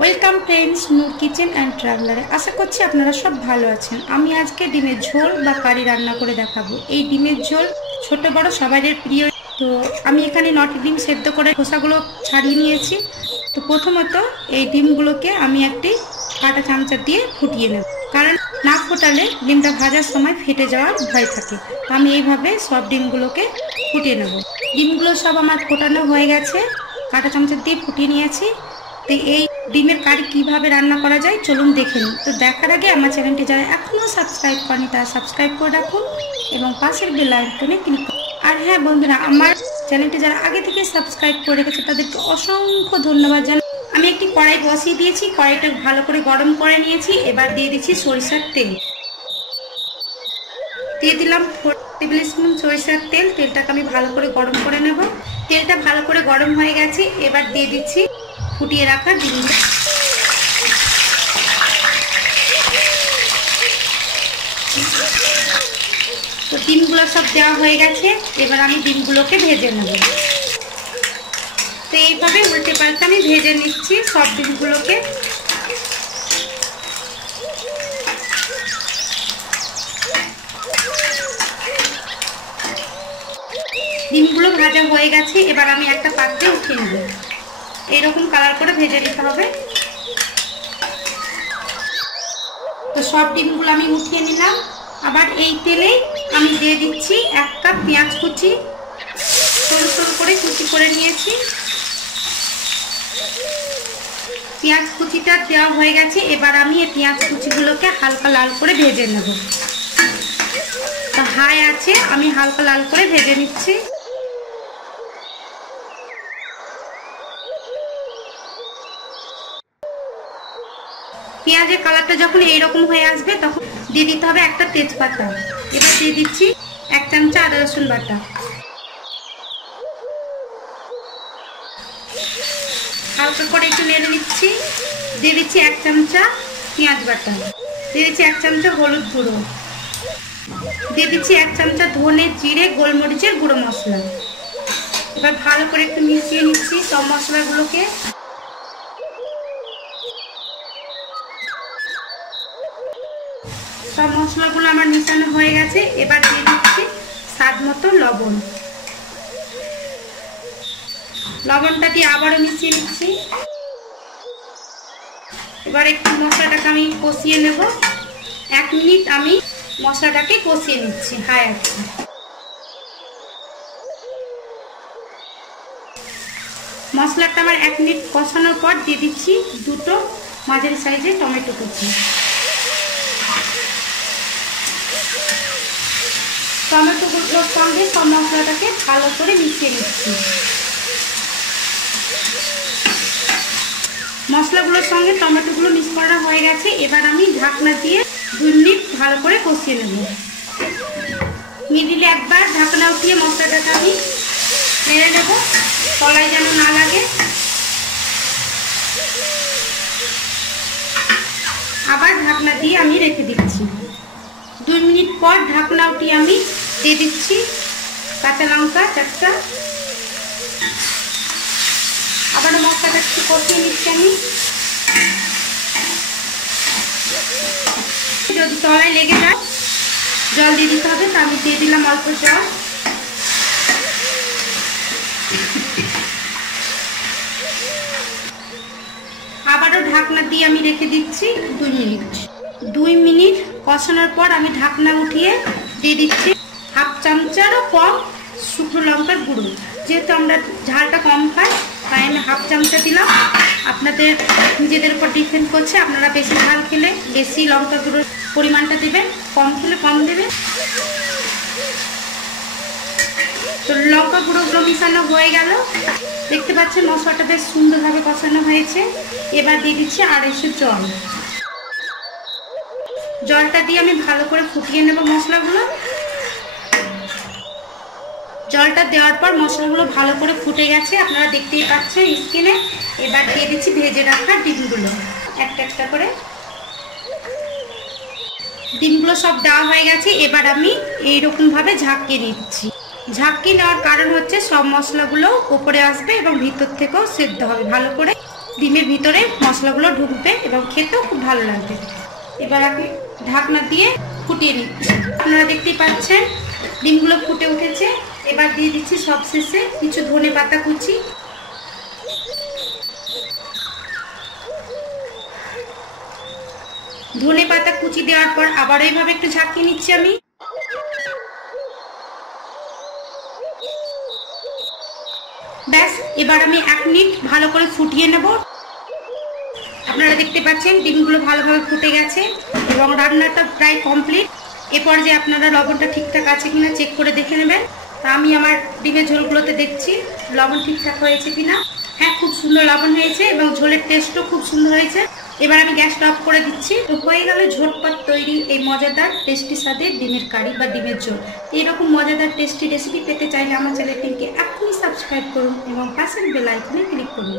Welcome friends Noor kitchen and ট্রাভেলারে আশা করছি আপনারা সব ভালো আছেন। আমি আজকে ডিমের ঝোল বা কারি রান্না করে দেখাবো। এই ডিমের ঝোল ছোট বড় সবাইয়ের প্রিয়। তো আমি এখানে নটি ডিম সেদ্ধ করে খোসাগুলো ছাড়িয়ে নিয়েছি। তো প্রথমত এই ডিমগুলোকে আমি একটি কাটা চামচা দিয়ে ফুটিয়ে নেব। কারণ না ফোটালে ডিমটা ভাজার সময় ফেটে যাওয়ার ভয় থাকে। আমি এইভাবে সব ডিমগুলোকে ফুটিয়ে নেব। ডিমগুলো সব আমার ফোটানো হয়ে গেছে। কাটা চামচা দিয়ে ফুটিয়ে নিয়েছি। তো এই ডিমের কারি কীভাবে রান্না করা যায় চলুন দেখে নিন তো দেখার আগে আমার চ্যানেলটি যারা এখনও সাবস্ক্রাইব করেনি, তারা সাবস্ক্রাইব করে রাখুন এবং পাশের বেল আইকনে ক্লিক করুন। আর হ্যাঁ বন্ধুরা, আমার চ্যানেলটি যারা আগে থেকে সাবস্ক্রাইব করে রেখেছে, তাদেরকে অসংখ্য ধন্যবাদ জানাই। আমি একটি কড়াই বসিয়ে দিয়েছি, কড়াইটা ভালো করে গরম করে নিয়েছি, এবার দিয়ে দিচ্ছি সরিষার তেল। দিয়ে দিলাম ফোর টেবিল স্পুন সরিষার তেল, তেলটাকে আমি ভালো করে গরম করে নেব। তেলটা ভালো করে গরম হয়ে গেছে, এবার দিয়ে দিচ্ছি ফুটিয়ে রাখা ডিমটা তো ডিমগুলো সব দেওয়া হয়ে গেছে, এবার আমি ডিমগুলোকে ভেজে নেব। তো এইভাবে উল্টে পাল্টে আমি ভেজে নিচ্ছি সব ডিমগুলোকে। ডিমগুলো ভাজা হয়ে গেছে, এবার আমি একটা পাত্রে উঠিয়ে নেব। এইরকম কালার করে ভেজে নিতে হবে। তো সব ডিমগুলো আমি উঠিয়ে নিলাম। আবার এই তেলে আমি দিয়ে দিচ্ছি এক কাপ পেঁয়াজ কুচি। সরু সরু করে কুচি করে নিয়েছি। পেঁয়াজ কুচিটা দেওয়া হয়ে গেছে। এবার আমি এই পেঁয়াজ কুচিগুলোকে হালকা লাল করে ভেজে নেব। তো হাই আছে, আমি হালকা লাল করে ভেজে নিচ্ছি। পেঁয়াজের কালারটা যখন এইরকম হয়ে আসবে, তখন দিয়ে দিতে হবে একটা তেজপাতা। এবার দিয়ে দিচ্ছি এক চামচা আদা, রসুন বাটা। হালকা করে একটু নেড়ে নিচ্ছি। দিয়ে দিচ্ছি এক চামচা পেঁয়াজ বাটা। দিয়ে দিচ্ছি এক চামচা হলুদ গুঁড়ো। দিয়ে দিচ্ছি এক চামচা ধনে জিরে, গোলমরিচের গুঁড়ো মশলা। এবার ভালো করে একটু মিশিয়ে নিচ্ছি সব মশলাগুলোকে। সব মশলাগুলো আমার মিশানো হয়ে গেছে। এবার দিয়ে দিচ্ছি স্বাদ মতো লবণ। লবণটা দিয়ে আবারও মিশিয়ে নিচ্ছি। এবার একটু মশলাটাকে আমি কষিয়ে নেব। এক মিনিট আমি মশলাটাকে কষিয়ে নিচ্ছি হাই আছে মশলাটা আমার এক মিনিট কষানোর পর দিয়ে দিচ্ছি দুটো মাঝারি সাইজের টমেটো কুচি। টমেটোগুলোর সঙ্গে সব মশলাটাকে ভালো করে মিশিয়ে নিচ্ছি। মশলাগুলোর সঙ্গে টমেটোগুলো মিক্স করা হয়ে গেছে। এবার আমি ঢাকনা দিয়ে দুই মিনিট ভালো করে কষিয়ে নেব। মিডিলে একবার ঢাকনা উঠিয়ে মশলাটাকে আমি নেড়ে নেব। তলায় যেন না লাগে। আবার ঢাকনা দিয়ে আমি রেখে দিচ্ছি। দুই মিনিট পর ঢাকনা উঠিয়ে আমি দিয়ে দিচ্ছি কাঁচা লঙ্কা চারটা। আবার মশলাটা একটু কষিয়ে নিচ্ছি আমি। যদি তলায় লেগে যায়, জল দিয়ে দিতে হবে তা আমি দিয়ে দিলাম অল্প জল। আবারও ঢাকনা দিয়ে আমি রেখে দিচ্ছি দুই মিনিট। দুই মিনিট কষানোর পর আমি ঢাকনা উঠিয়ে দিয়ে দিচ্ছি হাফ চামচারও কম শুকনো লঙ্কার গুঁড়ো। যেহেতু আমরা ঝালটা কম খাই, তাই আমি হাফ চামচা দিলাম। আপনাদের নিজেদের উপর ডিপেন্ড করছে, আপনারা বেশি ঝাল খেলে বেশি লঙ্কা গুঁড়োর পরিমাণটা দেবেন, কম খেলে কম দেবেন। তো লঙ্কা গুঁড়োগুলো মিশানো হয়ে গেল। দেখতে পাচ্ছেন মশলাটা বেশ সুন্দরভাবে কষানো হয়েছে। এবার দিয়ে দিচ্ছি আড়াইশো জল জলটা দিয়ে আমি ভালো করে ফুটিয়ে নেব মশলাগুলো। জলটা দেওয়ার পর মশলাগুলো ভালো করে ফুটে গেছে। আপনারা দেখতেই পাচ্ছেন স্কিনে। এবার দিয়ে দিচ্ছি ভেজে রাখা ডিমগুলো। একটা একটা করে। ডিমগুলো সব দেওয়া হয়ে গেছে। এবার আমি এইরকমভাবে ঝাঁকিয়ে নিচ্ছি। ঝাঁকি নেওয়ার কারণ হচ্ছে সব মশলাগুলো উপরে আসবে এবং ভিতর থেকেও সেদ্ধ হবে। ভালো করে ডিমের ভিতরে মশলাগুলো ঢুকবে এবং খেতেও খুব ভালো লাগবে। এবার আমি ঢাকনা দিয়ে ফুটিয়ে নিচ্ছি। আপনারা দেখতেই পাচ্ছেন, ডিমগুলো ফুটে উঠেছে। এবার দিয়ে দিচ্ছি সবশেষে কিছু ধনে পাতা কুচি। ধনে পাতা কুচি দেওয়ার পর আবার এইভাবে একটু ঝাঁকিয়ে নিচ্ছি আমি। ব্যাস, এবার আমি এক মিনিট ভালো করে ফুটিয়ে নেব। আপনারা দেখতে পাচ্ছেন, ডিমগুলো ভালোভাবে ফুটে গেছে এবং রান্নাটা প্রায় কমপ্লিট এ পর্যায়ে আপনারা লবণটা ঠিকঠাক আছে কিনা চেক করে দেখে নেবেন। তা আমি আমার ডিমের ঝোলগুলোতে দেখছি, লবণ ঠিকঠাক হয়েছে কিনা। হ্যাঁ খুব সুন্দর লবণ হয়েছে এবং ঝোলের টেস্টও খুব সুন্দর হয়েছে। এবার আমি গ্যাসটা অফ করে দিচ্ছি। তো হয়ে গেল ঝটপট তৈরি এই মজাদার টেস্টি স্বাদে ডিমের কারি বা ডিমের ঝোল। এইরকম মজাদার টেস্টি রেসিপি পেতে চাইলে আমার চ্যানেলটিকে এখনই সাবস্ক্রাইব করুন এবং পাশের বেল আইকনে ক্লিক করুন।